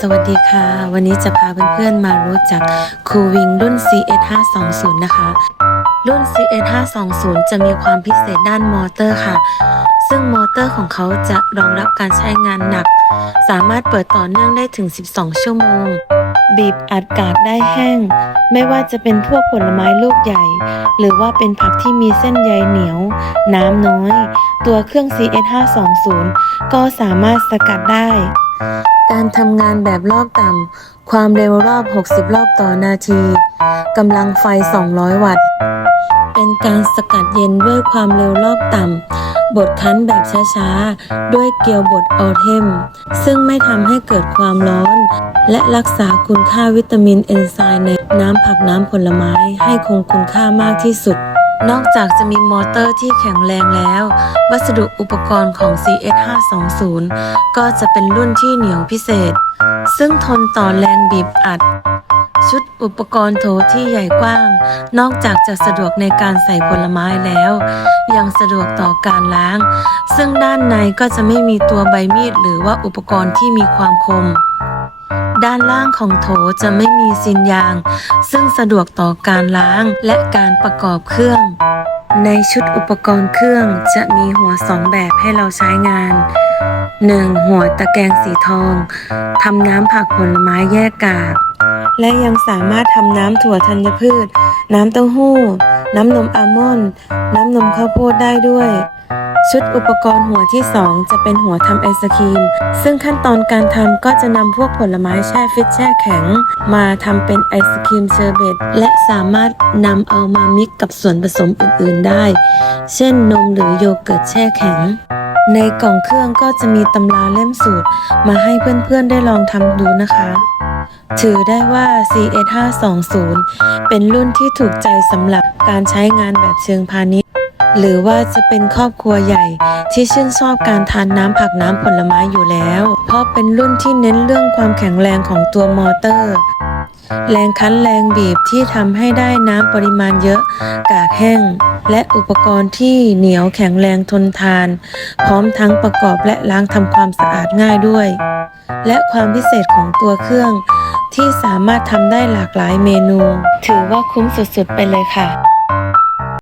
สวัสดีค่ะ วันนี้จะพาเพื่อนๆมารู้จักคูวิงรุ่น CS 520นะคะ รุ่น CS 520จะมีความพิเศษด้านมอเตอร์ค่ะ ซึ่งมอเตอร์ของเขาจะรองรับการใช้งานหนัก สามารถเปิดต่อเนื่องได้ถึง 12 ชั่วโมง บีบอัดกาดได้แห้ง ไม่ว่าจะเป็นพวกผลไม้ลูกใหญ่ หรือว่าเป็นผักที่มีเส้นใยเหนียว น้ำน้อย ตัวเครื่อง CS 520ก็สามารถสกัดได้ การทำงานแบบรอบต่ำ ความเร็วรอบ 60 รอบต่อนาที กำลังไฟ 200 วัตต์ เป็นการสกัดเย็นด้วยความเร็วรอบต่ำ บดคั้นแบบช้าๆ ด้วยเกลียวบดออเทม ซึ่งไม่ทำให้เกิดความร้อน และรักษาคุณค่าวิตามินเอนไซม์ในน้ำผักน้ำผลไม้ให้คงคุณค่ามากที่สุด นอกจากจะมีมอเตอร์ที่แข็งแรงแล้ว วัสดุอุปกรณ์ของ CS 520ก็จะเป็นรุ่นที่เหนียวพิเศษ ซึ่งทนต่อแรงบีบอัด ชุดอุปกรณ์โถที่ใหญ่กว้าง นอกจากจะสะดวกในการใส่ผลไม้แล้ว ยังสะดวกต่อการล้าง ซึ่งด้านในก็จะไม่มีตัวใบมีดหรือว่าอุปกรณ์ที่มีความคม ด้านล่างของโถจะไม่มีซินยาง ซึ่งสะดวกต่อการล้างและการประกอบเครื่อง ในชุดอุปกรณ์เครื่องจะมีหัวสองแบบให้เราใช้งาน 1. หัวตะแกรงสีทองทำน้ำผักผลไม้แยกกากและยังสามารถทำน้ำถั่วธัญพืช น้ำเต้าหู้ น้ำนมอัลมอนด์ น้ำนมข้าวโพดได้ด้วย ชุดอุปกรณ์หัวที่ 2 จะเป็นหัวทำไอศครีม ซึ่งขั้นตอนการทำก็จะนำพวกผลไม้แช่ฟิตแช่แข็ง มาทำเป็นไอศครีมเชอร์เบตและสามารถนำเอามามิกกับส่วนผสมอื่นๆได้ เช่นนมหรือโยเกิร์ตแช่แข็งในกล่องเครื่องก็จะมีตำราเล่มสูตร มาให้เพื่อนๆได้ลองทำดูนะคะ ถือได้ว่า CS 520 เป็นรุ่นที่ถูกใจสำหรับการใช้งานแบบเชิงพาณิชย์ หรือว่าจะเป็นครอบครัวใหญ่ที่ชื่นชอบการทานน้ำผักน้ำผลไม้อยู่แล้ว เพราะเป็นรุ่นที่เน้นเรื่องความแข็งแรงของตัวมอเตอร์ แรงคั้นแรงบีบที่ทำให้ได้น้ำปริมาณเยอะ กากแห้ง และอุปกรณ์ที่เหนียวแข็งแรงทนทาน พร้อมทั้งประกอบและล้างทำความสะอาดง่ายด้วย และความพิเศษของตัวเครื่อง ที่สามารถทำได้หลากหลายเมนู ถือว่าคุ้มสุดๆไปเลยค่ะ